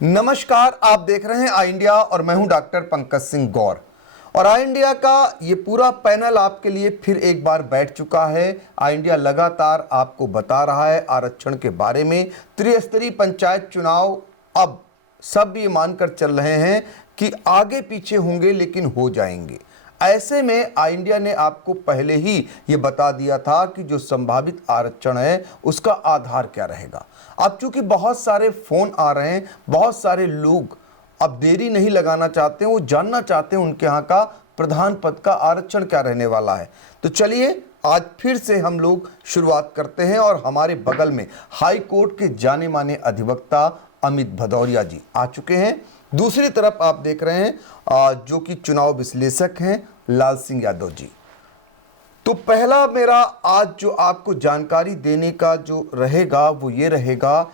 नमस्कार, आप देख रहे हैं आई इंडिया और मैं हूं डॉक्टर पंकज सिंह गौर। और आई इंडिया का ये पूरा पैनल आपके लिए फिर एक बार बैठ चुका है। आई इंडिया लगातार आपको बता रहा है आरक्षण के बारे में। त्रिस्तरीय पंचायत चुनाव अब सब ये मानकर चल रहे हैं कि आगे पीछे होंगे लेकिन हो जाएंगे। ऐसे में आई इंडिया ने आपको पहले ही ये बता दिया था कि जो संभावित आरक्षण है उसका आधार क्या रहेगा। अब चूंकि बहुत सारे फोन आ रहे हैं, बहुत सारे लोग अब देरी नहीं लगाना चाहते हैं, वो जानना चाहते हैं उनके यहाँ का प्रधान पद का आरक्षण क्या रहने वाला है। तो चलिए आज फिर से हम लोग शुरुआत करते हैं और हमारे बगल में हाई कोर्ट के जाने माने अधिवक्ता अमित भदौरिया जी आ चुके हैं। दूसरी तरफ आप देख रहे हैं जो कि चुनाव विश्लेषक हैं लाल सिंह यादव जी। तो पहला मेरा आज जो आपको जानकारी देने का जो रहेगा वो ये रहेगा,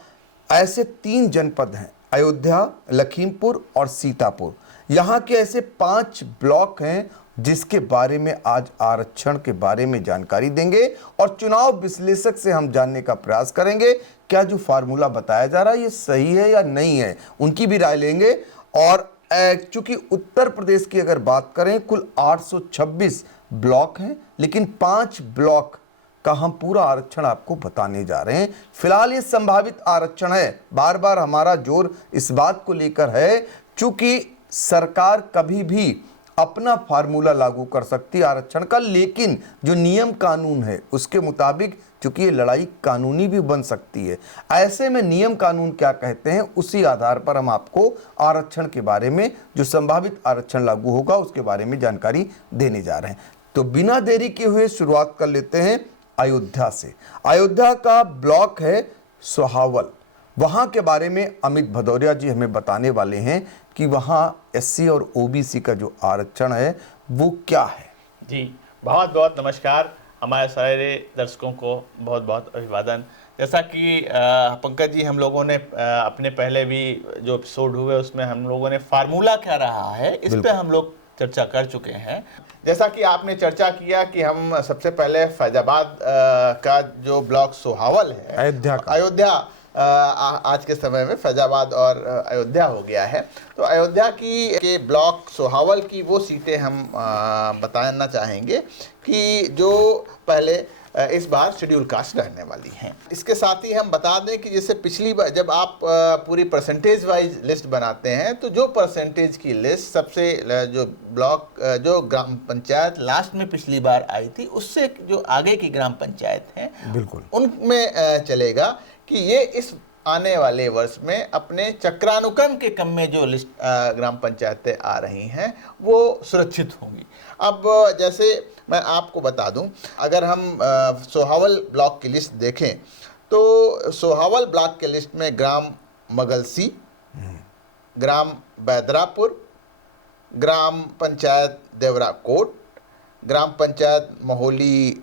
ऐसे 3 जनपद हैं अयोध्या, लखीमपुर और सीतापुर। यहाँ के ऐसे 5 ब्लॉक हैं जिसके बारे में आज आरक्षण के बारे में जानकारी देंगे और चुनाव विश्लेषक से हम जानने का प्रयास करेंगे क्या जो फार्मूला बताया जा रहा है ये सही है या नहीं है, उनकी भी राय लेंगे। और चूंकि उत्तर प्रदेश की अगर बात करें कुल 826 ब्लॉक हैं, लेकिन 5 ब्लॉक का हम पूरा आरक्षण आपको बताने जा रहे हैं। फिलहाल ये संभावित आरक्षण है। बार बार हमारा जोर इस बात को लेकर है चूंकि सरकार कभी भी अपना फार्मूला लागू कर सकती है आरक्षण का, लेकिन जो नियम कानून है उसके मुताबिक चूंकि ये लड़ाई कानूनी भी बन सकती है। ऐसे में नियम कानून क्या कहते हैं उसी आधार पर हम आपको आरक्षण के बारे में, जो संभावित आरक्षण लागू होगा उसके बारे में जानकारी देने जा रहे हैं। तो बिना देरी के हुए शुरुआत कर लेते हैं अयोध्या से। अयोध्या का ब्लॉक है सोहावल। वहाँ के बारे में अमित भदौरिया जी हमें बताने वाले हैं कि वहाँ एससी और ओबीसी का जो आरक्षण है वो क्या है। जी बहुत बहुत नमस्कार, हमारे सारे दर्शकों को बहुत बहुत अभिवादन। जैसा कि पंकज जी हम लोगों ने अपने पहले भी जो एपिसोड हुए उसमें हम लोगों ने फार्मूला क्या रहा है इस पे हम लोग चर्चा कर चुके हैं। जैसा कि आपने चर्चा किया कि हम सबसे पहले फैजाबाद का जो ब्लॉक सोहावल है, अयोध्या आज के समय में फैजाबाद और अयोध्या हो गया है। तो अयोध्या की के ब्लॉक सोहावल की वो सीटें हम बताना चाहेंगे कि जो पहले इस बार शेड्यूल कास्ट रहने वाली हैं। इसके साथ ही हम बता दें कि जैसे पिछली बार जब आप पूरी परसेंटेज वाइज लिस्ट बनाते हैं तो जो परसेंटेज की लिस्ट सबसे जो ब्लॉक जो ग्राम पंचायत लास्ट में पिछली बार आई थी उससे जो आगे की ग्राम पंचायत हैं बिल्कुल उनमें चलेगा कि ये इस आने वाले वर्ष में अपने चक्रानुक्रम के क्रम में जो लिस्ट ग्राम पंचायतें आ रही हैं वो सुरक्षित होंगी। अब जैसे मैं आपको बता दूं, अगर हम सोहावल ब्लॉक की लिस्ट देखें तो सोहावल ब्लॉक के लिस्ट में ग्राम मगलसी, ग्राम बैदरापुर, ग्राम पंचायत देवराकोट, ग्राम पंचायत मोहोली,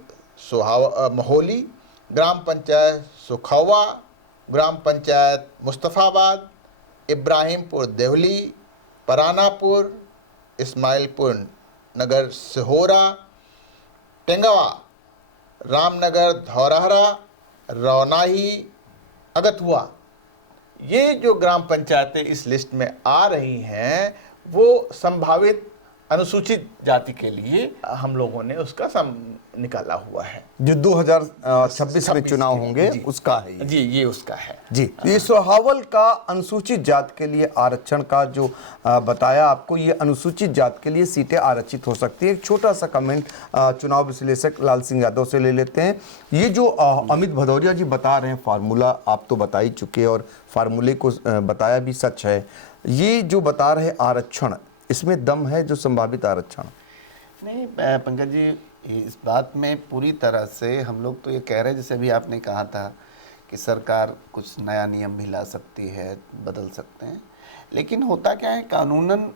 ग्राम पंचायत सुखौवा, ग्राम पंचायत मुस्तफ़ाबाद, इब्राहिमपुर देवली, परानापुर, इस्माइलपुर नगर सिहोरा, टेंगवा, रामनगर धौरहरा, रौनाही, अगतहुआ। ये जो ग्राम पंचायतें इस लिस्ट में आ रही हैं वो संभावित अनुसूचित जाति के लिए हम लोगों ने उसका निकाला हुआ है जो 2026 में चुनाव होंगे उसका है जी, ये उसका है जी। ये सोहावल का अनुसूचित जाति के लिए आरक्षण का जो बताया आपको, ये अनुसूचित जाति के लिए सीटें आरक्षित हो सकती है। एक छोटा सा कमेंट चुनाव विश्लेषक लाल सिंह यादव से ले लेते हैं। ये जो अमित भदौरिया जी बता रहे हैं फार्मूला, आप तो बता ही चुके और फार्मूले को बताया भी सच है। ये जो बता रहे आरक्षण, इसमें दम है जो संभावित आरक्षण? नहीं पंकज जी, इस बात में पूरी तरह से हम लोग तो ये कह रहे हैं, जैसे अभी आपने कहा था कि सरकार कुछ नया नियम भी ला सकती है, बदल सकते हैं, लेकिन होता क्या है कानूनन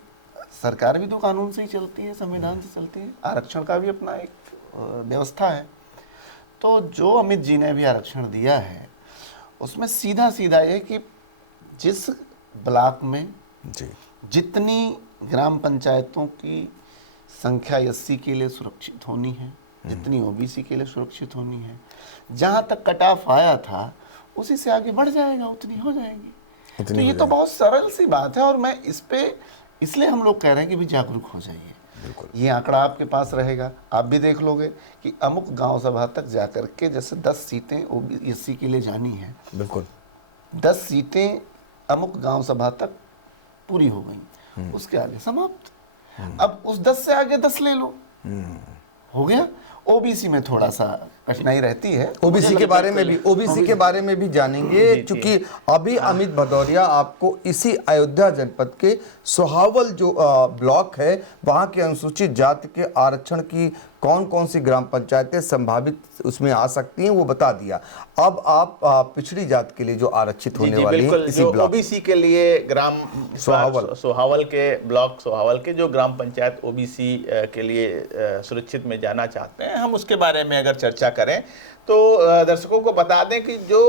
सरकार भी तो कानून से ही चलती है, संविधान से चलती है। आरक्षण का भी अपना एक व्यवस्था है। तो जो अमित जी ने भी आरक्षण दिया है उसमें सीधा सीधा ये कि जिस ब्लॉक में जितनी ग्राम पंचायतों की संख्या एससी के लिए सुरक्षित होनी है, जितनी ओबीसी के लिए सुरक्षित होनी है, जहाँ तक कट ऑफ आया था उसी से आगे बढ़ जाएगा, उतनी हो जाएगी। तो ये तो बहुत सरल सी बात है, और मैं इस पे इसलिए हम लोग कह रहे हैं कि भी जागरूक हो जाइए। बिल्कुल। ये आंकड़ा आपके पास रहेगा, आप भी देख लोगे कि अमुक गांव सभा तक जाकर के जैसे 10 सीटें ओबीसी के लिए जानी है, बिल्कुल 10 सीटें अमुक गांव सभा तक पूरी हो गई, उसके आगे समाप्त। अब उस 10 से आगे 10 ले लो, हो गया। ओबीसी में थोड़ा सा कठिनाई रहती है। ओबीसी के बारे में भी जानेंगे, क्योंकि अभी अमित भदौरिया आपको इसी अयोध्या जनपद के सोहावल जो ब्लॉक है, वहां के अनुसूचित जाति के आरक्षण की कौन कौन सी ग्राम पंचायतें संभावित उसमें आ सकती हैं वो बता दिया। अब आप पिछड़ी जाति के लिए जो आरक्षित होने वाली है इसी जो ब्लॉक ओबीसी के लिए ग्राम सोहावल के ब्लॉक सोहावल के जो ग्राम पंचायत ओबीसी के लिए सुरक्षित में जाना चाहते हैं, हम उसके बारे में अगर चर्चा करें तो दर्शकों को बता दें कि जो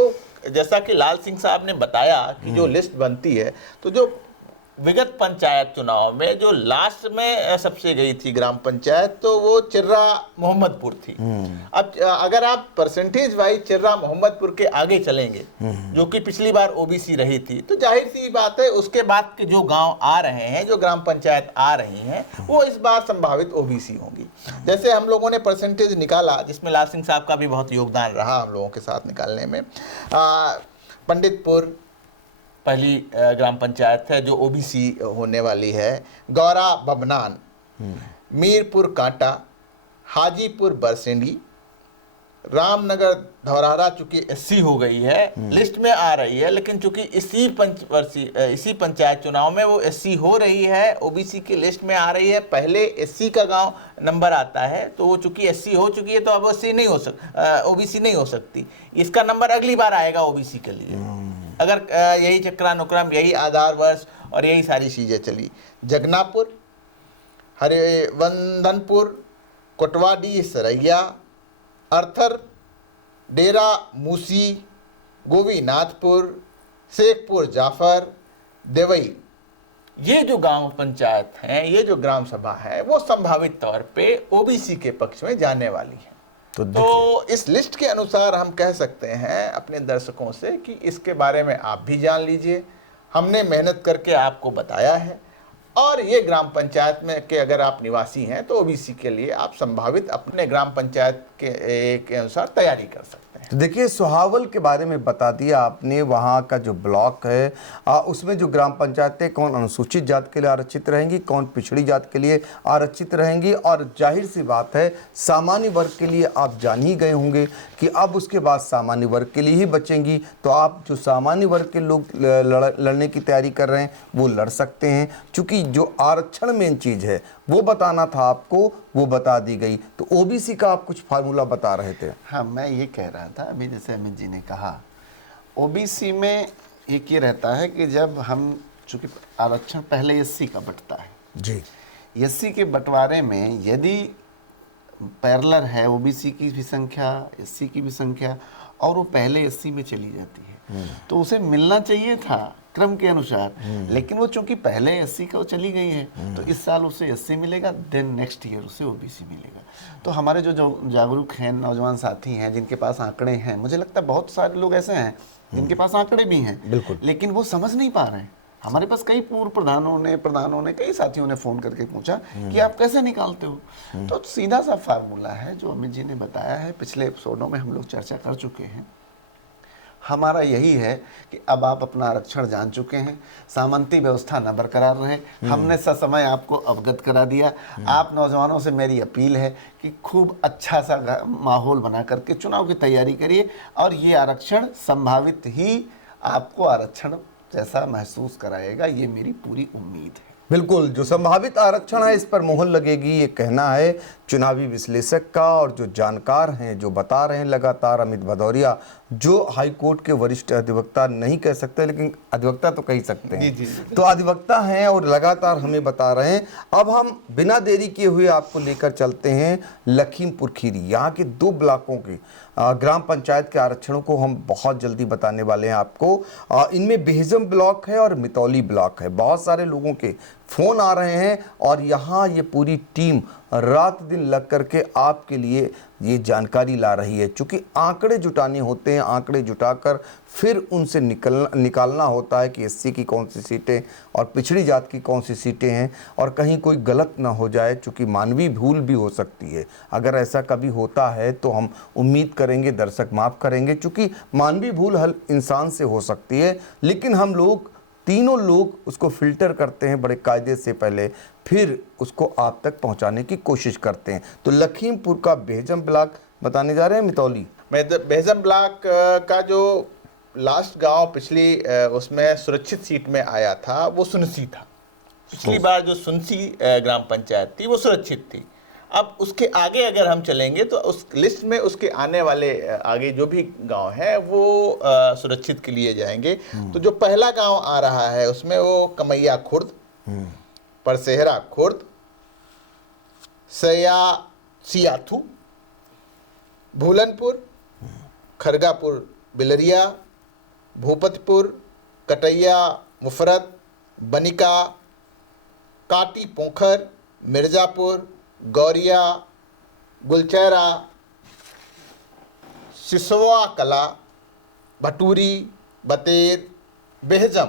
जैसा कि लाल सिंह साहब ने बताया कि जो लिस्ट बनती है, तो जो विगत पंचायत चुनाव में जो लास्ट में सबसे गई थी ग्राम पंचायत, तो वो चिर्रा मोहम्मदपुर थी। अब अगर आप परसेंटेज वाइज चिर्रा मोहम्मदपुर के आगे चलेंगे, जो कि पिछली बार ओबीसी रही थी, तो जाहिर सी बात है उसके बाद के जो गांव आ रहे हैं, जो ग्राम पंचायत आ रही हैं, वो इस बार संभावित ओबीसी होंगी। जैसे हम लोगों ने परसेंटेज निकाला, जिसमें लाल सिंह साहब का भी बहुत योगदान रहा हम लोगों के साथ निकालने में। पंडितपुर पहली ग्राम पंचायत है जो ओबीसी होने वाली है। गौरा बबनान, मीरपुर कांटा, हाजीपुर बरसिंडी, रामनगर धौरहरा चूंकि एससी हो गई है, लिस्ट में आ रही है, लेकिन चूंकि इसी पंचायत चुनाव में वो एससी हो रही है, ओबीसी की लिस्ट में आ रही है। पहले एससी का गांव नंबर आता है, तो वो चूंकि एससी हो चुकी है, तो अब ओबीसी नहीं हो सकती। इसका नंबर अगली बार आएगा ओबीसी के लिए, अगर यही चक्रानुक्रम, यही आधार वर्ष और यही सारी चीजें चली। जगनापुर, हरिवंदनपुर, कोटवाडी सरैया, अर्थर, डेरा मूसी, गोवीनाथपुर, शेखपुर जाफर, देवई, ये जो गांव पंचायत हैं, ये जो ग्राम सभा है, वो संभावित तौर पे ओबीसी के पक्ष में जाने वाली है। तो इस लिस्ट के अनुसार हम कह सकते हैं अपने दर्शकों से कि इसके बारे में आप भी जान लीजिए। हमने मेहनत करके आपको बताया है, और ये ग्राम पंचायत में के अगर आप निवासी हैं तो ओबीसी के लिए आप संभावित अपने ग्राम पंचायत के अनुसार तैयारी कर सकते हैं। तो देखिए, सोहावल के बारे में बता दिया आपने, वहाँ का जो ब्लॉक है उसमें जो ग्राम पंचायतें कौन अनुसूचित जाति के लिए आरक्षित रहेंगी, कौन पिछड़ी जाति के लिए आरक्षित रहेंगी, और जाहिर सी बात है सामान्य वर्ग के लिए आप जान ही गए होंगे कि अब उसके बाद सामान्य वर्ग के लिए ही बचेंगी। तो आप जो सामान्य वर्ग के लोग लड़ने की तैयारी कर रहे हैं वो लड़ सकते हैं, क्योंकि जो आरक्षण मेन चीज़ है वो बताना था आपको, वो बता दी गई। तो ओबीसी का आप कुछ फार्मूला बता रहे थे। हाँ, मैं ये कह रहा था अभी, जैसे अमित जी ने कहा, ओबीसी में एक ये रहता है कि जब हम, चूँकि आरक्षण पहले एससी का बंटता है जी, एससी के बंटवारे में यदि पैरेलल है ओबीसी की भी संख्या, एससी की भी संख्या, और वो पहले एससी में चली जाती है, तो उसे मिलना चाहिए था क्रम के अनुसार, लेकिन वो चूंकि पहले एससी का चली गई है, तो इस साल उसे एससी मिलेगा, देन नेक्स्ट ईयर उसे ओबीसी मिलेगा। तो हमारे जो जागरूक हैं नौजवान साथी हैं, जिनके पास आंकड़े हैं, मुझे लगता है बहुत सारे लोग ऐसे हैं जिनके पास आंकड़े भी हैं, बिल्कुल, लेकिन वो समझ नहीं पा रहे हैं। हमारे पास कई पूर्व प्रधानों ने कई साथियों ने फ़ोन करके पूछा कि आप कैसे निकालते हो। तो सीधा सा फार्मूला है जो अमित जी ने बताया है, पिछले एपिसोडों में हम लोग चर्चा कर चुके हैं। हमारा यही है कि अब आप अपना आरक्षण जान चुके हैं, सामंती व्यवस्था न बरकरार रहे, हमने ससमय आपको अवगत करा दिया। आप नौजवानों से मेरी अपील है कि खूब अच्छा सा माहौल बना करके चुनाव की तैयारी करिए, और ये आरक्षण संभावित ही आपको आरक्षण जैसा महसूस कराएगा, ये मेरी पूरी उम्मीद है। बिल्कुल, जो संभावित आरक्षण है इस पर मोहर लगेगी, ये कहना है चुनावी विश्लेषक का, और जो जानकार हैं जो बता रहे हैं लगातार अमित भदौरिया, जो हाई कोर्ट के वरिष्ठ अधिवक्ता नहीं कह सकते, लेकिन अधिवक्ता तो कह सकते हैं। जी। तो अधिवक्ता हैं और लगातार हमें बता रहे हैं। अब हम बिना देरी किए हुए आपको लेकर चलते हैं लखीमपुर खीरी, यहाँ के 2 ब्लॉकों के ग्राम पंचायत के आरक्षणों को हम बहुत जल्दी बताने वाले हैं आपको। इनमें बेहजम ब्लॉक है और मितौली ब्लॉक है। बहुत सारे लोगों के फ़ोन आ रहे हैं, और यहाँ ये पूरी टीम रात दिन लग करके आपके लिए ये जानकारी ला रही है। चूँकि आंकड़े जुटाने होते हैं, आंकड़े जुटाकर फिर उनसे निकालना होता है कि एससी की कौन सी सीटें और पिछड़ी जात की कौन सी सीटें हैं, और कहीं कोई गलत ना हो जाए, चूँकि मानवीय भूल भी हो सकती है। अगर ऐसा कभी होता है तो हम उम्मीद करेंगे दर्शक माफ़ करेंगे, चूँकि मानवीय भूल हर इंसान से हो सकती है, लेकिन हम लोग तीनों लोग उसको फिल्टर करते हैं बड़े कायदे से, पहले फिर उसको आप तक पहुंचाने की कोशिश करते हैं। तो लखीमपुर का बेहजम ब्लॉक बताने जा रहे हैं मितौली। बेहजम ब्लॉक का जो लास्ट गांव पिछली उसमें सुरक्षित सीट में आया था वो सुनसी था। पिछली बार जो सुनसी ग्राम पंचायत थी वो सुरक्षित थी। अब उसके आगे अगर हम चलेंगे तो उस लिस्ट में उसके आने वाले आगे जो भी गांव हैं वो सुरक्षित के लिए जाएंगे। तो जो पहला गांव आ रहा है उसमें वो कमैया खुर्द, परसेहरा खुर्द, सियाथू, भूलनपुर, खरगापुर बिलरिया, भूपतपुर, कटैया मुफरत, बनिका, काटी पोखर, मिर्जापुर, गौरिया, गुलचैरा, सिसवा कला, भटूरी, बतेर, बेहजम,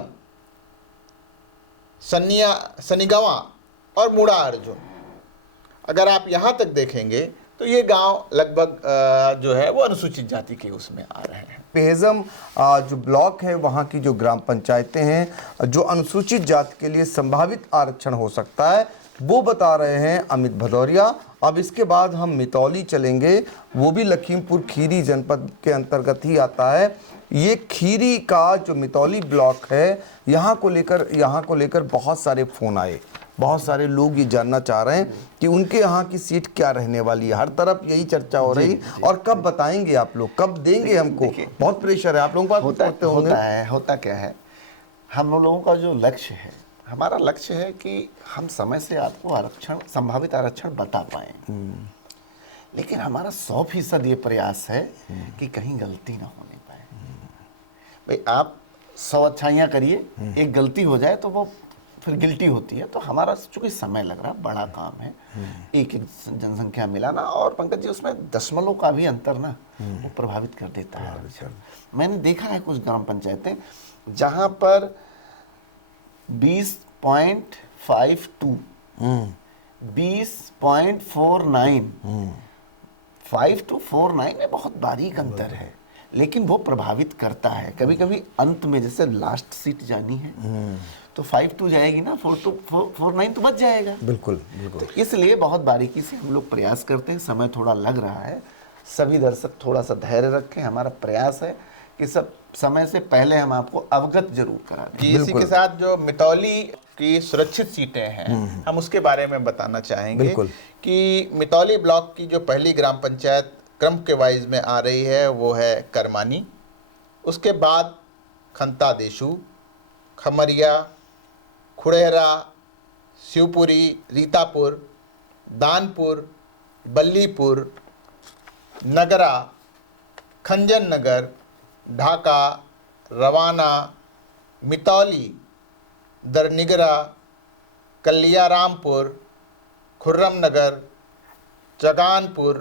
सनिगवा और मुड़ा अर्जुन। अगर आप यहाँ तक देखेंगे तो ये गांव लगभग जो है वो अनुसूचित जाति के उसमें आ रहे हैं। बेहजम जो ब्लॉक है वहाँ की जो ग्राम पंचायतें हैं जो अनुसूचित जाति के लिए संभावित आरक्षण हो सकता है, वो बता रहे हैं अमित भदौरिया। अब इसके बाद हम मितौली चलेंगे, वो भी लखीमपुर खीरी जनपद के अंतर्गत ही आता है। ये खीरी का जो मितौली ब्लॉक है, यहाँ को लेकर बहुत सारे फ़ोन आए, बहुत सारे लोग ये जानना चाह रहे हैं कि उनके यहाँ की सीट क्या रहने वाली है। हर तरफ यही चर्चा हो रही, और कब बताएंगे आप लोग, कब देंगे हमको? बहुत प्रेशर है आप लोगों के पास। होता क्या है, हम लोगों का जो लक्ष्य है, हमारा लक्ष्य है कि हम समय से आपको आरक्षण, संभावित आरक्षण बता पाएँ। लेकिन हमारा 100% ये प्रयास है कि कहीं गलती ना होने पाए। भाई आप 100 अच्छाइयाँ करिए, एक गलती हो जाए तो वो फिर गिल्टी होती है। तो हमारा चूँकि समय लग रहा, बड़ा काम है, एक जनसंख्या मिलाना, और पंकज जी उसमें दशमलव का भी अंतर ना वो प्रभावित कर देता है आरक्षण। मैंने देखा है कुछ ग्राम पंचायतें जहाँ पर 20.52, 20.49, 5 to 49 में बहुत बारीक अंतर है, लेकिन वो प्रभावित करता है। कभी कभी अंत में जैसे लास्ट सीट जानी है तो 5-2 जाएगी ना, 4-9 तो बच जाएगा। बिल्कुल। तो इसलिए बहुत बारीकी से हम लोग प्रयास करते हैं। समय थोड़ा लग रहा है, सभी दर्शक थोड़ा सा धैर्य रखें। हमारा प्रयास है कि सब समय से पहले हम आपको अवगत जरूर करा दें। इसी के साथ जो मितौली की सुरक्षित सीटें हैं हम उसके बारे में बताना चाहेंगे कि मितौली ब्लॉक की जो पहली ग्राम पंचायत क्रम के वाइज में आ रही है वो है करमानी, उसके बाद खंता देशु, खमरिया, खुड़ेरा, शिवपुरी, रीतापुर, दानपुर, बल्लीपुर, नगरा, खंजन नगर, ढाका, रवाना, मितौली, दरनिगरा, कलियारामपुर, खुर्रम नगर, चगानपुर,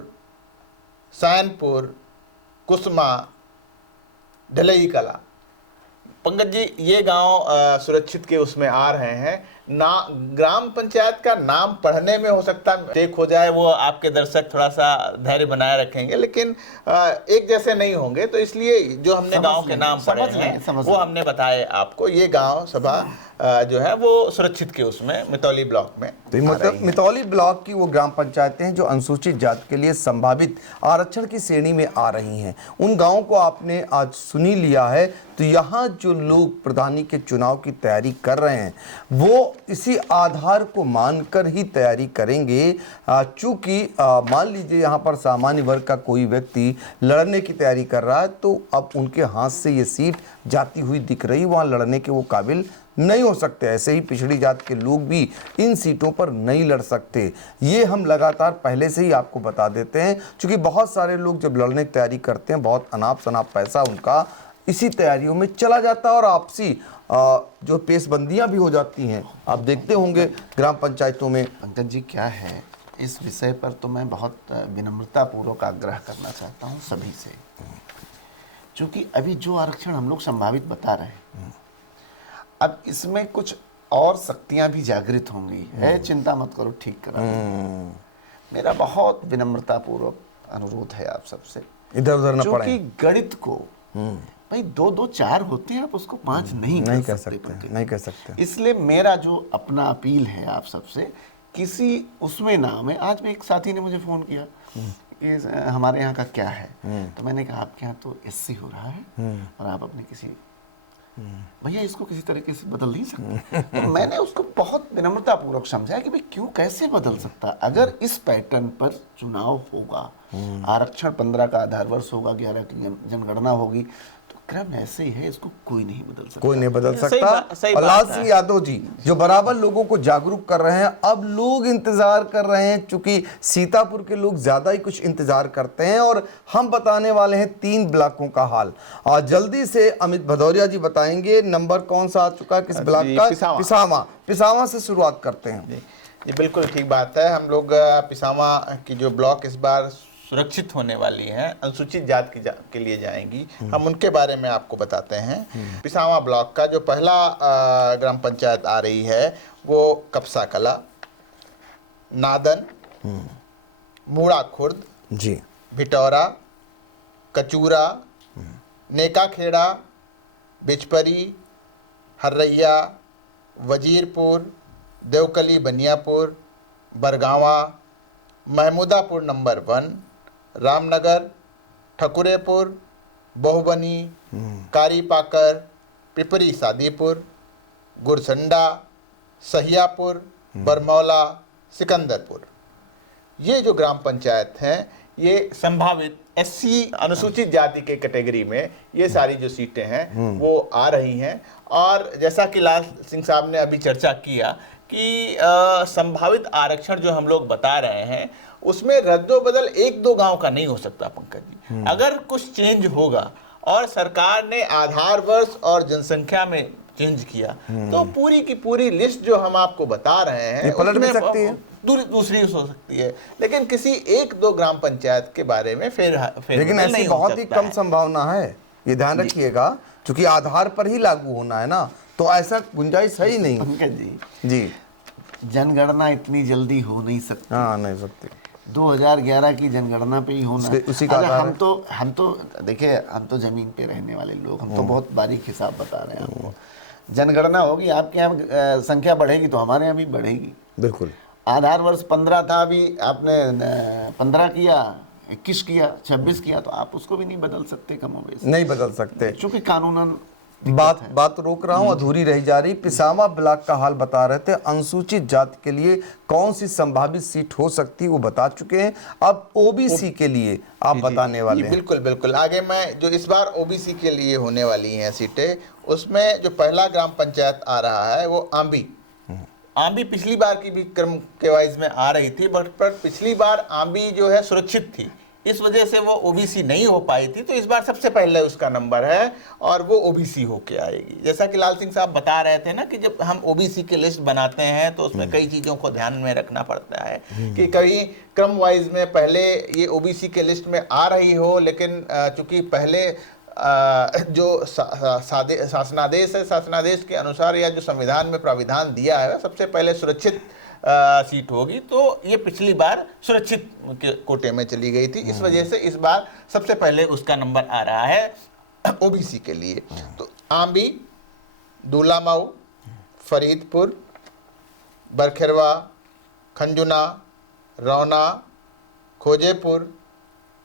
सैनपुर, कुसमा, ढलई कला। पंकज जी ये गांव सुरक्षित के उसमें आ रहे हैं ना। ग्राम पंचायत का नाम पढ़ने में हो सकता है मिस्टेक हो जाए, वो आपके दर्शक थोड़ा सा धैर्य बनाए रखेंगे, लेकिन एक जैसे नहीं होंगे। तो इसलिए जो हमने गांव के नाम पढ़े हैं वो हमने बताए आपको। ये गांव सभा जो है वो सुरक्षित के उसमें मितौली ब्लॉक में। तो मतलब मितौली ब्लॉक की वो ग्राम पंचायतें हैं जो अनुसूचित जाति के लिए संभावित आरक्षण की श्रेणी में आ रही हैं। उन गांवों को आपने आज सुनी लिया है। तो यहाँ जो लोग प्रधानी के चुनाव की तैयारी कर रहे हैं वो इसी आधार को मानकर ही तैयारी करेंगे। चूँकि मान लीजिए यहाँ पर सामान्य वर्ग का कोई व्यक्ति लड़ने की तैयारी कर रहा है तो अब उनके हाथ से ये सीट जाती हुई दिख रही, वहाँ लड़ने के वो काबिल नहीं हो सकते। ऐसे ही पिछड़ी जात के लोग भी इन सीटों पर नहीं लड़ सकते। ये हम लगातार पहले से ही आपको बता देते हैं, क्योंकि बहुत सारे लोग जब लड़ने की तैयारी करते हैं बहुत अनाप शनाप पैसा उनका इसी तैयारियों में चला जाता है और आपसी जो पेशबंदियां भी हो जाती हैं। आप देखते होंगे ग्राम पंचायतों में। पंकज जी क्या है इस विषय पर तो मैं बहुत विनम्रतापूर्वक आग्रह करना चाहता हूँ सभी से, क्योंकि अभी जो आरक्षण हम लोग संभावित बता रहे हैं, अब इसमें कुछ और शक्तियां भी जागृत होंगी, है चिंता मत करो, ठीक करा देंगे। मेरा बहुत विनम्रतापूर्वक अनुरोध है आप सबसे, इधर उधर न पड़े। क्योंकि गणित को भाई 2 2 4 होते हैं, आप उसको 5 नहीं कर सकते। नहीं कह सकते। इसलिए मेरा जो अपना अपील है आप सबसे, किसी उसमें ना में, आज भी एक साथी ने मुझे फोन किया कि हमारे यहाँ का क्या है, तो मैंने कहा आपके यहाँ तो एससी हो रहा है और आप अपने किसी भैया इसको किसी तरीके से बदल नहीं सकते। तो मैंने उसको बहुत विनम्रतापूर्वक समझाया कि भाई क्यों कैसे बदल सकता, अगर इस पैटर्न पर चुनाव होगा, आरक्षण 15 का आधार वर्ष होगा, 11 की जनगणना होगी, तो क्रम ऐसे ही है, इसको कोई नहीं बदल सकता। कोई नहीं बदल सही सकता। और लाल सिंह यादव जी जो बराबर लोगों को जागरूक कर रहे हैं, अब लोग इंतजार कर रहे हैं, चूंकि सीतापुर के लोग ज्यादा ही कुछ इंतजार करते हैं, और हम बताने वाले हैं 3 ब्लॉकों का हाल। और जल्दी से अमित भदौरिया जी बताएंगे नंबर कौन सा आ चुका है किस ब्लॉक का। पिसावा से शुरुआत करते हैं। ये बिल्कुल ठीक बात है। हम लोग पिसावा की जो ब्लॉक इस बार सुरक्षित होने वाली हैं, अनुसूचित जाति के लिए जाएंगी, हम उनके बारे में आपको बताते हैं। पिसावा ब्लॉक का जो पहला ग्राम पंचायत आ रही है वो कपसा कला, नादन, मूड़ा खुर्द जी, भिटौरा, कचूरा, नेका खेड़ा, बिचपरी, हर्रैया, वजीरपुर, देवकली बनियापुर, बरगावा, महमूदापुर नंबर 1, रामनगर, ठकुरेपुर, बहुबनी, कारी पाकर, पिपरी सादीपुर, गुरसंडा, सहियापुर, बरमौला, सिकंदरपुर। ये जो ग्राम पंचायत हैं ये संभावित एससी अनुसूचित जाति के कैटेगरी में ये सारी जो सीटें हैं वो आ रही हैं। और जैसा कि लाल सिंह साहब ने अभी चर्चा किया कि संभावित आरक्षण जो हम लोग बता रहे हैं उसमें रद्दोबदल 1-2 गांव का नहीं हो सकता पंकज जी। अगर कुछ चेंज होगा और सरकार ने आधार वर्ष और जनसंख्या में चेंज किया तो पूरी की पूरी लिस्ट जो हम आपको बता रहे हैं पलट भी सकती है, दूसरी हो सकती है, लेकिन किसी 1-2 ग्राम पंचायत के बारे में फिर लेकिन ऐसी बहुत ही कम संभावना है, ये ध्यान रखिएगा, क्योंकि आधार पर ही लागू होना है ना, तो ऐसा गुंजाइश है ही नहीं। पंकज जी जनगणना इतनी जल्दी हो नहीं सकती। हाँ, नहीं सकती। 2011 की जनगणना पे ही होना। उसी का हम तो देखिए, हम तो जमीन पे रहने वाले लोग, हम तो बहुत बारीक हिसाब बता रहे हैं आपको। जनगणना होगी, आपके यहाँ संख्या बढ़ेगी तो हमारे यहाँ भी बढ़ेगी। बिल्कुल। आधार वर्ष 15 था, अभी आपने 15 किया, 21 किया, 26 किया, तो आप उसको भी नहीं बदल सकते, कमोबेश नहीं बदल सकते, क्योंकि कानूनन बात रोक रहा हूं, अधूरी रह जा रही। पिसावा ब्लॉक का हाल बता रहे थे, अनुसूचित जाति के लिए कौन सी संभावित सीट हो सकती है वो बता चुके हैं। अब ओबीसी के लिए आप बताने वाले हैं। बिल्कुल बिल्कुल। आगे मैं जो इस बार ओबीसी के लिए होने वाली हैं सीटें, उसमें जो पहला ग्राम पंचायत आ रहा है वो आंबी पिछली बार की भी क्रम के वाइज में आ रही थी, बट पर पिछली बार आंबी जो है सुरक्षित थी, इस वजह से वो ओबीसी नहीं हो पाई थी, तो इस बार सबसे पहले उसका नंबर है और वो ओबीसी होके आएगी। जैसा कि लाल सिंह साहब बता रहे थे ना कि जब हम ओबीसी की लिस्ट बनाते हैं तो उसमें कई चीज़ों को ध्यान में रखना पड़ता है कि कहीं क्रम वाइज में पहले ये ओबीसी के लिस्ट में आ रही हो, लेकिन चूंकि पहले जो शासनादेश है, शासनादेश के अनुसार या जो संविधान में प्राविधान दिया है सबसे पहले सुरक्षित सीट होगी, तो ये पिछली बार सुरक्षित के कोटे में चली गई थी, इस वजह से इस बार सबसे पहले उसका नंबर आ रहा है ओबीसी के लिए। तो आंबी, दूलामाऊ, फरीदपुर, बरखेरवा, खंजुना, रौना, खोजेपुर,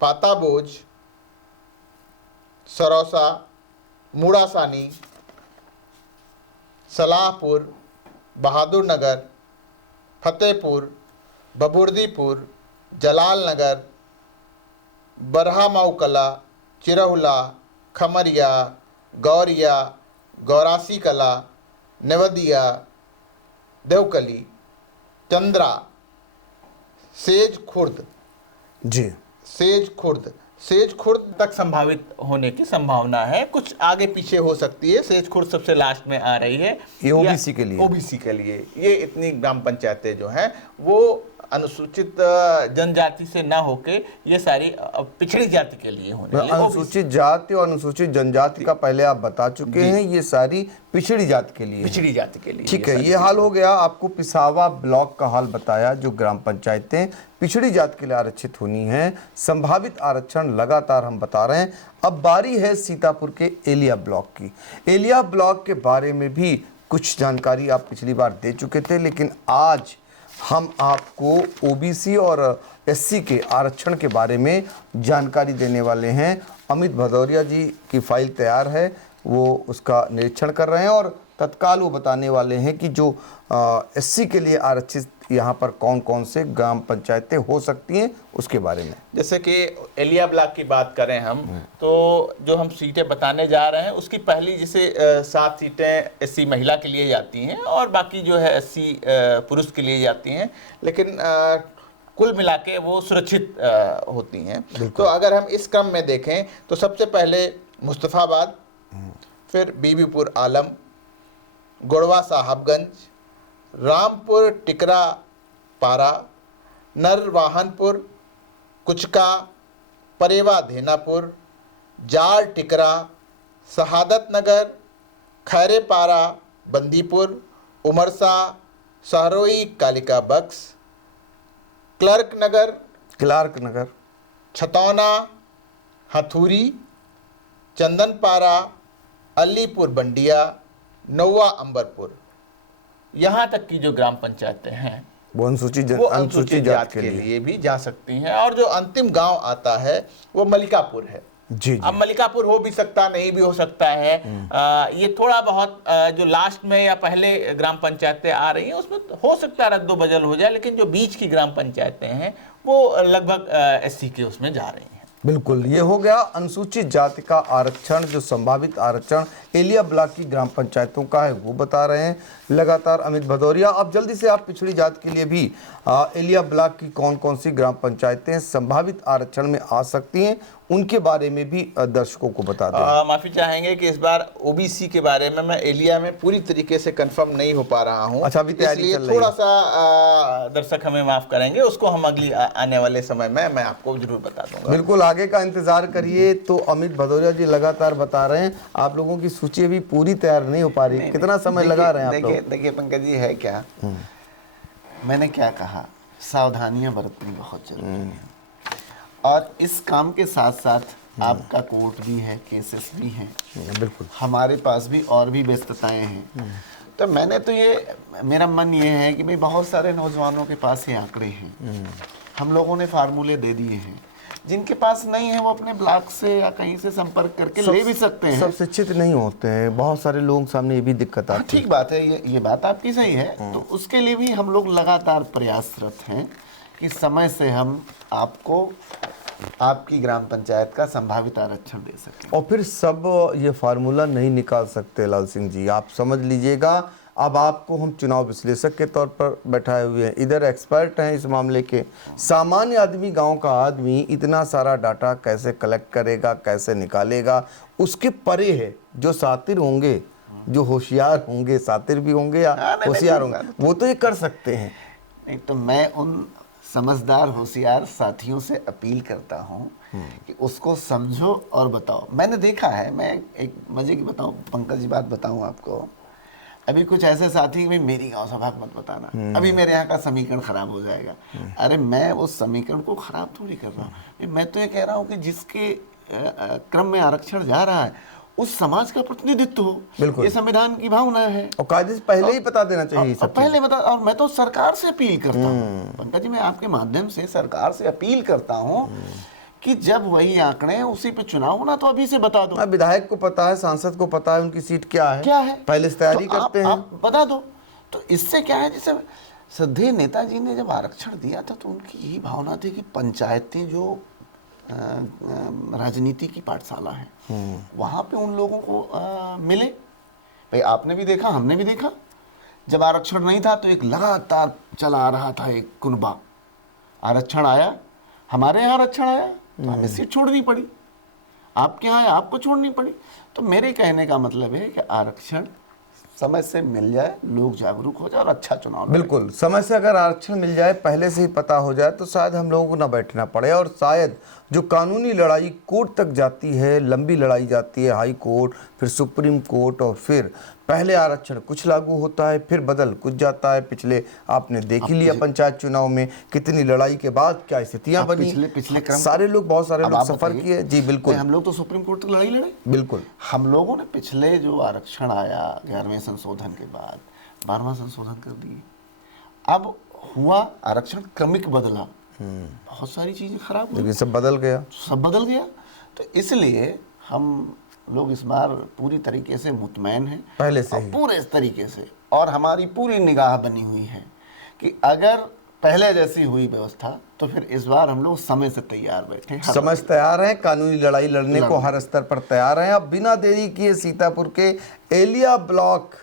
पाताबोझ, सरौसा, मूड़ासानी, सलाहपुर, बहादुर नगर, फतेहपुर, बबुर्दीपुर, जलाल नगर, बरहा कला, चिरहुला, खमरिया, गौरिया, गौरासी कला, नेवदिया, देवकली, चंद्रा, सेज खुर्द जी, सेज खुर्द तक संभावित होने की संभावना है, कुछ आगे पीछे हो सकती है। सेज खुर्द सबसे लास्ट में आ रही है, ये ओबीसी के लिए ये इतनी ग्राम पंचायतें जो हैं वो अनुसूचित जनजाति से ना होके ये सारी पिछड़ी जाति के लिए होने वाली। अनुसूचित जाति और अनुसूचित जनजाति का पहले आप बता चुके हैं, ये सारी पिछड़ी जाति के लिए है। पिछड़ी जाति के लिए ठीक है, ये हाल हो गया। आपको पिसावा ब्लॉक का हाल बताया, जो ग्राम पंचायतें पिछड़ी जाति के लिए आरक्षित होनी हैं। संभावित आरक्षण लगातार हम बता रहे हैं। अब बारी है सीतापुर के एलिया ब्लॉक की। एलिया ब्लॉक के बारे में भी कुछ जानकारी आप पिछली बार दे चुके थे, लेकिन आज हम आपको ओबीसी और एससी के आरक्षण के बारे में जानकारी देने वाले हैं। अमित भदौरिया जी की फाइल तैयार है, वो उसका निरीक्षण कर रहे हैं और तत्काल वो बताने वाले हैं कि जो एससी के लिए आरक्षित यहाँ पर कौन कौन से ग्राम पंचायतें हो सकती हैं उसके बारे में। जैसे कि एलिया ब्लॉक की बात करें हम, तो जो हम सीटें बताने जा रहे हैं उसकी पहली जैसे 7 सीटें एससी महिला के लिए जाती हैं और बाकी जो है एससी पुरुष के लिए जाती हैं, लेकिन कुल मिला के वो सुरक्षित होती हैं। तो अगर हम इस क्रम में देखें तो सबसे पहले मुस्तफ़ाबाद, फिर बीबीपुर आलम, गोड़वा साहबगंज, रामपुर टिकरा पारा, नरवाहनपुर, कुचका, परेवा धेनापुर, जाल टिकरा, शहादत नगर, खैरे पारा, बंदीपुर, उमरसा, सहरोई कालिका बक्स, क्लर्क नगर, छतौना, हथूरी, चंदनपारा, अलीपुर बंडिया, नौवा अंबरपुर, यहाँ तक की जो ग्राम पंचायतें हैं वो अनुसूचित जाति के लिए भी जा सकती हैं। और जो अंतिम गांव आता है वो मलिकापुर है। जी। अब मलिकापुर हो भी सकता, नहीं भी हो सकता है। ये थोड़ा बहुत जो लास्ट में या पहले ग्राम पंचायतें आ रही हैं उसमें हो सकता है रद्दो बदल हो जाए, लेकिन जो बीच की ग्राम पंचायतें हैं वो लगभग एससी के उसमें जा रही हैं। बिल्कुल, ये हो गया अनुसूचित जाति का आरक्षण। जो संभावित आरक्षण एलिया ब्लॉक की ग्राम पंचायतों का है वो बता रहे हैं लगातार अमित भदौरिया। अब जल्दी से आप पिछड़ी जाति के लिए भी एलिया ब्लॉक की कौन कौन सी ग्राम पंचायतें संभावित आरक्षण में आ सकती हैं उनके बारे में भी दर्शकों को बता दें। माफी चाहेंगे कि इस बार ओबीसी के बारे में मैं एलिया में पूरी तरीके से कंफर्म नहीं हो पा रहा हूं। अच्छा, अभी तैयारी चल रही है। थोड़ा सा दर्शक हमें माफ करेंगे, उसको हम अगली आने वाले समय में मैं आपको जरूर बता दूंगा। बिल्कुल, आगे का इंतजार करिए। तो अमित भदौरिया जी लगातार बता रहे हैं, आप लोगों की सूची अभी पूरी तैयार नहीं हो पा रही। कितना समय लगा रहे हैं आप लोग? देखिए पंकज जी, है क्या, मैंने क्या कहा, सावधानियां बरतनी बहुत जरूरी है। और इस काम के साथ साथ आपका कोर्ट भी है, केसेस भी हैं, बिल्कुल हमारे पास भी और भी व्यस्तताएं हैं। तो मैंने तो ये, मेरा मन ये है कि भाई बहुत सारे नौजवानों के पास ये आंकड़े हैं, हम लोगों ने फार्मूले दे दिए हैं। जिनके पास नहीं है वो अपने ब्लॉक से या कहीं से संपर्क करके ले भी सकते हैं। सब शिक्षित नहीं होते हैं, बहुत सारे लोगों के सामने ये भी दिक्कत आती है। ठीक बात है, ये बात आपकी सही है। तो उसके लिए भी हम लोग लगातार प्रयासरत हैं कि समय से हम आपको आपकी ग्राम पंचायत का संभावित आरक्षण दे सकें। और फिर सब ये फार्मूला नहीं निकाल सकते लाल सिंह जी, आप समझ लीजिएगा। अब आपको हम चुनाव विश्लेषक के तौर पर बैठाए हुए हैं, इधर एक्सपर्ट हैं इस मामले के। सामान्य आदमी, गांव का आदमी इतना सारा डाटा कैसे कलेक्ट करेगा, कैसे निकालेगा, उसके परे है। जो सातिर होंगे, जो होशियार होंगे, सातिर भी होंगे या होशियार होंगे, वो तो ये कर सकते हैं। नहीं तो मैं उन समझदार होशियार साथियों से अपील करता हूँ कि उसको समझो और बताओ। मैंने देखा है, मैं एक मजे की बताऊँ पंकज जी, बात बताऊँ आपको। अभी कुछ ऐसे साथी, भाई मेरी गांव सभा मत बताना, अभी मेरे यहाँ का समीकरण खराब हो जाएगा। अरे मैं उस समीकरण को खराब थोड़ी कर रहा हूँ, मैं तो ये कह रहा हूँ कि जिसके क्रम में आरक्षण जा रहा है उस समाज का प्रतिनिधित्व हो, ये संविधान की भावना है। और कायदे से पहले ही बता देना चाहिए सब पहले बता। और मैं तो सरकार से अपील करता हूँ पंकज जी, मैं आपके माध्यम से सरकार से अपील करता हूँ कि जब वही आंकड़े उसी पे चुनाव होना तो अभी से बता दो। विधायक को पता है, सांसद को पता है उनकी सीट क्या है, पहले से तैयारी करते हैं, आप बता दो। तो इससे क्या है, जैसे श्रद्धेय नेताजी ने जब आरक्षण दिया था तो उनकी यही भावना थी कि पंचायतें जो राजनीति की पाठशाला है वहाँ पे उन लोगों को मिले। भाई आपने भी देखा, हमने भी देखा, जब आरक्षण नहीं था तो एक लगातार चला आ रहा था एक कुनबा। आरक्षण आया, हमारे यहाँ आरक्षण आया तो हमें सीट छोड़नी पड़ी, आपके यहाँ आपको छोड़नी पड़ी। तो मेरे कहने का मतलब है कि आरक्षण समय से मिल जाए, लोग जागरूक हो जाए और अच्छा चुनाव लड़ें। बिल्कुल, समय से अगर आरक्षण मिल जाए, पहले से ही पता हो जाए, तो शायद हम लोगों को ना बैठना पड़े। और शायद जो कानूनी लड़ाई कोर्ट तक जाती है, लंबी लड़ाई जाती है, हाई कोर्ट, फिर सुप्रीम कोर्ट, और फिर पहले आरक्षण कुछ लागू होता है, फिर बदल कुछ जाता है। पिछले आपने देख ही लिया पंचायत चुनाव में कितनी लड़ाई के बाद क्या स्थितियां बनी। पिछले क्रम सारे लोग, बहुत सारे अब लोग आप सफर बताइए। किए। जी बिल्कुल, हम लोग तो सुप्रीम कोर्ट तक लड़ाई लड़े। बिल्कुल। हम लोगों ने पिछले जो आरक्षण आया 11वें संशोधन के बाद 12वां संशोधन कर दिए। अब हुआ आरक्षण क्रमिक बदला, बहुत सारी चीजें खराब हुई, लेकिन सब बदल गया। सब बदल गया। तो इसलिए हम लोग इस बार पूरी तरीके से मुतमैन हैं, पहले से और ही। पूरे तरीके से, और हमारी पूरी निगाह बनी हुई है कि अगर पहले जैसी हुई व्यवस्था तो फिर इस बार हम लोग समय से तैयार बैठे हैं। समझ तैयार हैं, कानूनी लड़ाई लड़ने को हर स्तर पर तैयार हैं। अब बिना देरी किए सीतापुर के एलिया ब्लॉक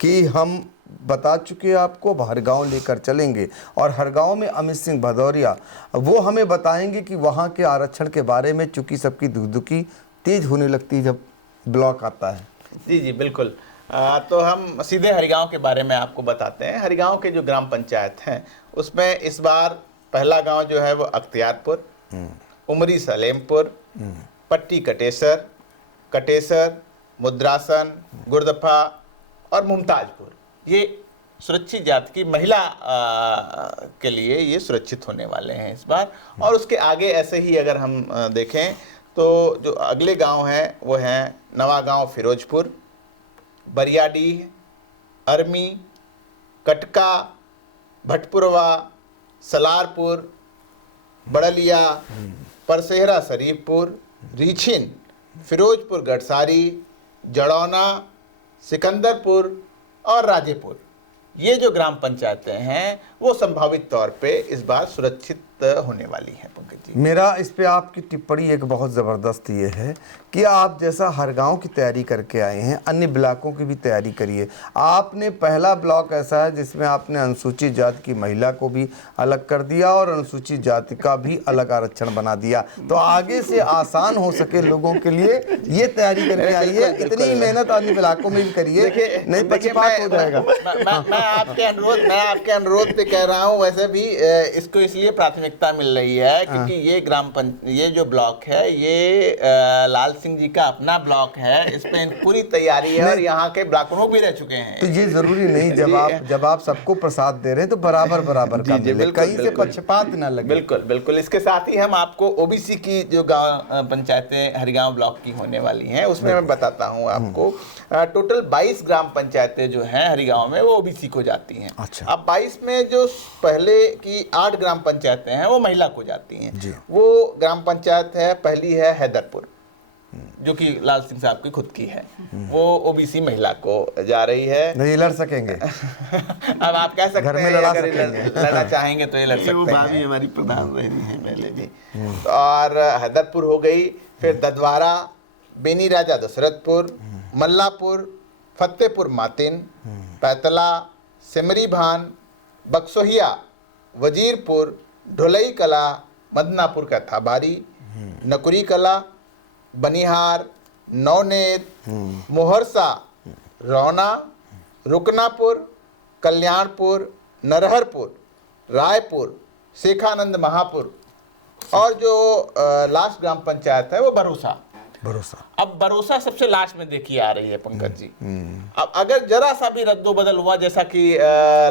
की हम बता चुके हैं आपको, अब हर गांव लेकर चलेंगे, और हर गांव में अमित सिंह भदौरिया वो हमें बताएंगे कि वहां के आरक्षण के बारे में, चूंकि सबकी दुखदुखी तेज होने लगती है जब ब्लॉक आता है। जी जी बिल्कुल। तो हम सीधे हरिगांव के बारे में आपको बताते हैं। हरिगांव के जो ग्राम पंचायत हैं उसमें इस बार पहला गांव जो है वो अख्तियारपुर, उमरी सलेमपुर, पट्टी कटेसर, कटेसर, मुद्रासन, गुरदफा और मुमताजपुर, ये सुरक्षित जाति की महिला के लिए ये सुरक्षित होने वाले हैं इस बार। और उसके आगे ऐसे ही अगर हम देखें तो जो अगले गांव हैं वो हैं नवागांव फिरोजपुर, बरियाडीह, अरमी, कटका, भटपुरवा, सलारपुर, बड़लिया, परसेहरा शरीफपुर, रीछिन, फिरोजपुर गढ़सारी, जड़ौना, सिकंदरपुर और राजेपुर, ये जो ग्राम पंचायतें हैं वो संभावित तौर पे इस बार सुरक्षित होने वाली हैं। पंकज जी, मेरा इस पे आपकी टिप्पणी एक बहुत ज़बरदस्त ये है कि आप जैसा हर गांव की तैयारी करके आए हैं, अन्य ब्लॉकों की भी तैयारी करिए। आपने पहला ब्लॉक ऐसा है जिसमें आपने अनुसूचित जाति की महिला को भी अलग कर दिया और अनुसूचित जाति का भी अलग आरक्षण बना दिया। तो आगे से आसान हो सके लोगों के लिए ये तैयारी करके आइए। इतनी मेहनत अन्य ब्लॉकों में भी करिए, नहीं पक्षपात हो जाएगा। मैं आपके अनुरोध पे कह रहा हूँ। वैसे भी इसको इसलिए प्राथमिकता मिल रही है क्योंकि ये जो ब्लॉक है ये लाल सिंह जी का अपना ब्लॉक है, इसमें पूरी तैयारी है और यहाँ के ब्लॉक भी रह चुके हैं। तो ये जरूरी नहीं, जब आप सबको प्रसाद दे रहे हैं तो बराबर का मिले, कहीं से पक्षपात ना लगे। बिल्कुल बिल्कुल। इसके साथ ही हम आपको ओबीसी की जो गांव पंचायतें हरिगांव ब्लॉक की होने वाली हैं उसमें मैं बताता हूँ आपको। टोटल 22 ग्राम पंचायतें जो हैं हरिगांव में वो ओबीसी को जाती हैं। अच्छा। अब 22 में जो पहले की 8 ग्राम पंचायतें हैं वो महिला को जाती हैं। जी। वो ग्राम पंचायत है, पहली है हैदरपुर जो कि लाल सिंह साहब की खुद की है, वो ओबीसी महिला को जा रही है। नहीं लड़ सकेंगे। अब आप कह सकते घर में हैं लड़ा अगर सकेंगे। लड़ना चाहेंगे तो ये लड़ वो सकते हैं। भाभी हमारी प्रधान रही है पहले जी। और हैदरपुर हो गई, फिर ददवारा, बेनी राजा दशरथपुर, मल्लापुर, फतेहपुर मातिन, पैतला, सिमरी भान, बक्सोहिया, वजीरपुर, ढोलई कला, मदनापुर का थाबारी, नकुरी कला, बनिहार, नौनेर, मोहरसा, रौना, रुकनापुर, कल्याणपुर, नरहरपुर, रायपुर, शेखानंद महापुर और जो लास्ट ग्राम पंचायत है वो भरोसा। अब भरोसा सबसे लास्ट में देखिए आ रही है पंकज जी। अब अगर जरा सा भी रद्दो बदल हुआ, जैसा कि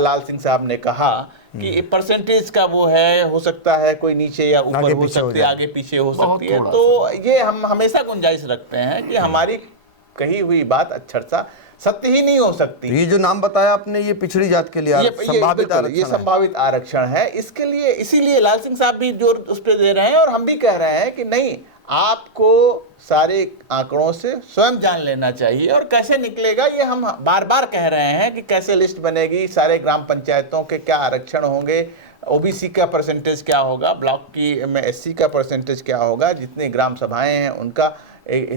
लाल सिंह साहब ने कहा कि परसेंटेज का वो है, हो सकता है कोई नीचे या ऊपर हो सकती है, आगे पीछे हो सकती है, तो ये हम हमेशा गुंजाइश रखते हैं कि हमारी कही हुई बात अक्षरशा सत्य ही नहीं हो सकती। ये जो नाम बताया आपने ये पिछड़ी जात के लिए ये संभावित आरक्षण है। इसके लिए इसीलिए लाल सिंह साहब भी जोर उस पर दे रहे हैं और हम भी कह रहे हैं कि नहीं, आपको सारे आंकड़ों से स्वयं जान लेना चाहिए। और कैसे निकलेगा ये हम बार बार कह रहे हैं कि कैसे लिस्ट बनेगी, सारे ग्राम पंचायतों के क्या आरक्षण होंगे, ओबीसी का परसेंटेज क्या होगा, ब्लॉक की में एससी का परसेंटेज क्या होगा, जितनी ग्राम सभाएं हैं उनका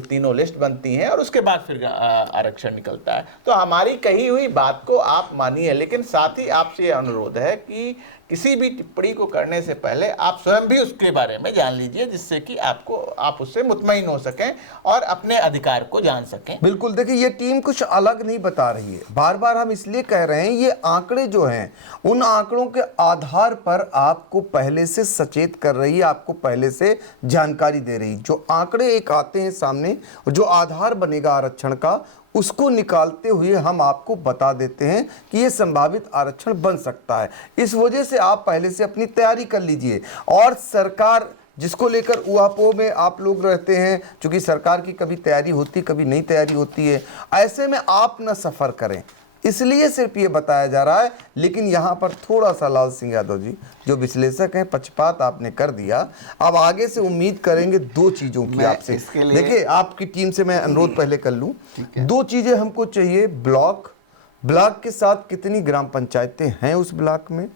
तीनों लिस्ट बनती हैं और उसके बाद फिर आरक्षण निकलता है। तो हमारी कही हुई बात को आप मानिए, लेकिन साथ ही आपसे अनुरोध है कि किसी भी टिप्पणी को करने से पहले आप स्वयं भी उसके बारे में जान लीजिए, जिससे कि आप उससे मुतमईन हो सकें और अपने अधिकार को जान सकें। बिल्कुल, देखिए ये टीम कुछ अलग नहीं बता रही है, बार बार हम इसलिए कह रहे हैं, ये आंकड़े जो हैं उन आंकड़ों के आधार पर आपको पहले से सचेत कर रही है, आपको पहले से जानकारी दे रही। जो आंकड़े एक आते हैं सामने, जो आधार बनेगा आरक्षण का, उसको निकालते हुए हम आपको बता देते हैं कि ये संभावित आरक्षण बन सकता है। इस वजह से आप पहले से अपनी तैयारी कर लीजिए। और सरकार जिसको लेकर ऊहापोह में आप लोग रहते हैं, क्योंकि सरकार की कभी तैयारी होती कभी नहीं तैयारी होती है, ऐसे में आप न सफ़र करें, इसलिए सिर्फ ये बताया जा रहा है। लेकिन यहाँ पर थोड़ा सा लाल सिंह यादव जी जो विश्लेषक हैं, पक्षपात आपने कर दिया। अब आगे से उम्मीद करेंगे दो चीज़ों की आपसे। देखिए आपकी टीम से मैं अनुरोध पहले कर लूँ, दो चीज़ें हमको चाहिए। ब्लॉक के साथ कितनी ग्राम पंचायतें हैं उस ब्लॉक में,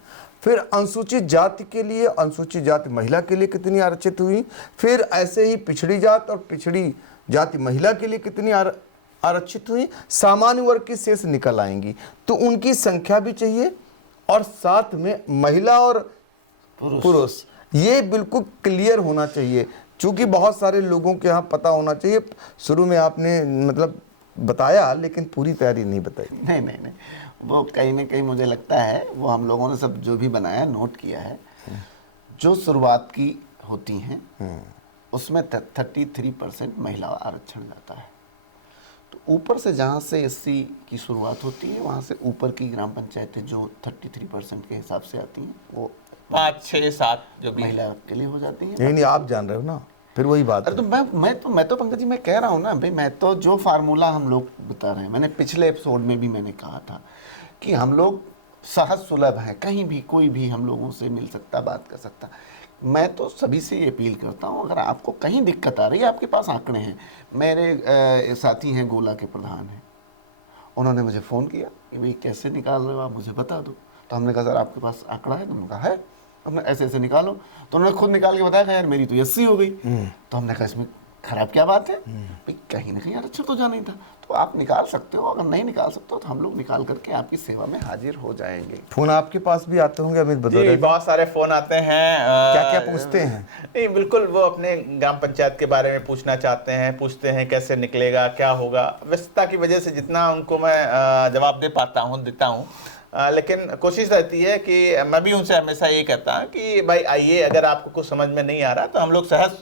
फिर अनुसूचित जाति के लिए, अनुसूचित जाति महिला के लिए कितनी आरक्षित हुई, फिर ऐसे ही पिछड़ी जात और पिछड़ी जाति महिला के लिए कितनी आरक्षित हुई, सामान्य वर्ग की शेष निकल आएंगी। तो उनकी संख्या भी चाहिए और साथ में महिला और पुरुष, ये बिल्कुल क्लियर होना चाहिए। चूंकि बहुत सारे लोगों के यहाँ पता होना चाहिए। शुरू में आपने मतलब बताया लेकिन पूरी तैयारी नहीं बताई। नहीं, वो कहीं ना कहीं मुझे लगता है वो हम लोगों ने सब जो भी बनाया नोट किया है। जो शुरुआत की होती हैं उसमें 33% महिला आरक्षण जाता है। तो ऊपर से जहाँ से एससी की शुरुआत होती है, वहाँ से ऊपर की ग्राम पंचायतें जो 33% के हिसाब से आती हैं, वो 5, 6, 7 जो भी महिला के लिए हो जाती हैं। नहीं, आप जान रहे हो ना, फिर वही बात अरे तो मैं तो पंकज जी मैं कह रहा हूँ ना भाई, मैं तो जो फार्मूला हम लोग बता रहे हैं, मैंने पिछले एपिसोड में भी मैंने कहा था कि हम लोग सहज सुलभ हैं, कहीं भी कोई भी हम लोगों से मिल सकता, बात कर सकता। मैं तो सभी से ये अपील करता हूँ, अगर आपको कहीं दिक्कत आ रही है, आपके पास आंकड़े हैं। मेरे साथी हैं गोला के प्रधान हैं, उन्होंने मुझे फ़ोन किया कि भाई कैसे निकाल रहे हो आप, मुझे बता दो। तो हमने कहा सर आपके पास आंकड़ा है? तो उन्होंने कहा है। हमने ऐसे ऐसे निकालो, तो उन्होंने खुद निकाल के बताया कि यार मेरी तो 80 हो गई। तो हमने कहा इसमें खराब क्या बात है भाई, कहीं ना कहीं अच्छा तो जाना ही था। तो आप निकाल सकते हो, अगर नहीं निकाल सकते हो तो हम लोग निकाल करके आपकी सेवा में हाजिर हो जाएंगे। फोन आपके पास भी आते होंगे अमित जी, भदौरिया? बहुत सारे फोन आते हैं। क्या क्या पूछते हैं? नहीं, बिल्कुल वो अपने ग्राम पंचायत के बारे में पूछना चाहते हैं, पूछते हैं कैसे निकलेगा, क्या होगा। व्यस्तता की वजह से जितना उनको मैं जवाब दे पाता हूँ देता हूँ, लेकिन कोशिश रहती है कि मैं भी उनसे हमेशा ये कहता हूँ कि भाई आइए, अगर आपको कुछ समझ में नहीं आ रहा तो हम लोग सहज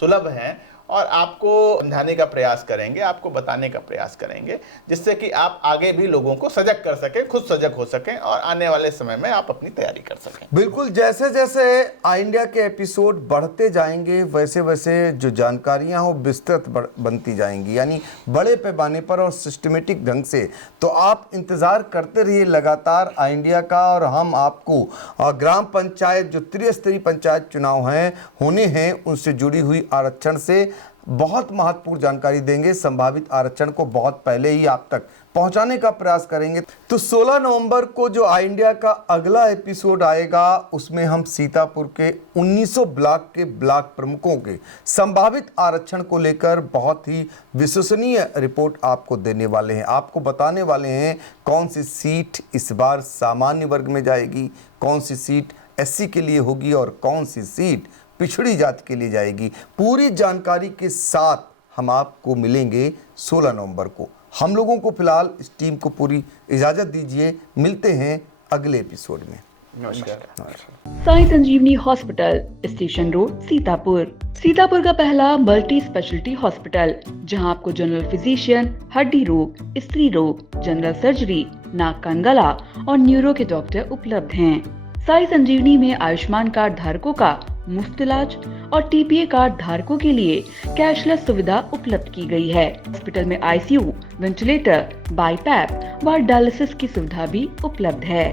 सुलभ हैं और आपको समझाने का प्रयास करेंगे, आपको बताने का प्रयास करेंगे, जिससे कि आप आगे भी लोगों को सजग कर सकें, खुद सजग हो सकें और आने वाले समय में आप अपनी तैयारी कर सकें। बिल्कुल, जैसे जैसे आई इंडिया के एपिसोड बढ़ते जाएंगे वैसे वैसे जो जानकारियां हो विस्तृत बनती जाएंगी, यानी बड़े पैमाने पर और सिस्टमेटिक ढंग से। तो आप इंतज़ार करते रहिए लगातार आई इंडिया का, और हम आपको ग्राम पंचायत जो त्रिस्तरीय पंचायत चुनाव हैं होने हैं उनसे जुड़ी हुई आरक्षण से बहुत महत्वपूर्ण जानकारी देंगे। संभावित आरक्षण को बहुत पहले ही आप तक पहुंचाने का प्रयास करेंगे। तो 16 नवंबर को जो आई इंडिया का अगला एपिसोड आएगा उसमें हम सीतापुर के 1900 ब्लॉक के ब्लॉक प्रमुखों के संभावित आरक्षण को लेकर बहुत ही विश्वसनीय रिपोर्ट आपको देने वाले हैं। आपको बताने वाले हैं कौन सी सीट इस बार सामान्य वर्ग में जाएगी, कौन सी सीट एससी के लिए होगी और कौन सी सीट पिछड़ी जाति के लिए जाएगी। पूरी जानकारी के साथ हम आपको मिलेंगे 16 नवंबर को। हम लोगों को फिलहाल इस टीम को पूरी इजाज़त दीजिए, मिलते हैं अगले एपिसोड में। नमस्कार। Sai Sanjivani hospital, station road, Sitapur. Sitapur का पहला मल्टी स्पेशलिटी हॉस्पिटल, जहां आपको जनरल फिजिशियन, हड्डी रोग, स्त्री रोग, जनरल सर्जरी, नाक कान गला और न्यूरो के डॉक्टर उपलब्ध हैं। साई संजीवनी में आयुष्मान कार्ड धारकों का मुफ्त इलाज और टीपीए कार्ड धारकों के लिए कैशलेस सुविधा उपलब्ध की गई है। हॉस्पिटल में आईसीयू, वेंटिलेटर, बाईपैप व डायलिसिस की सुविधा भी उपलब्ध है।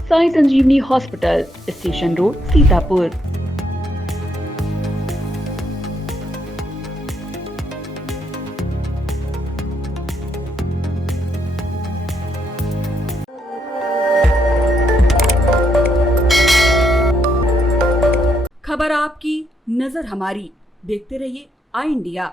Sai Sanjivani hospital, station road, Sitapur. खबर आपकी, नजर हमारी। देखते रहिए आई इंडिया।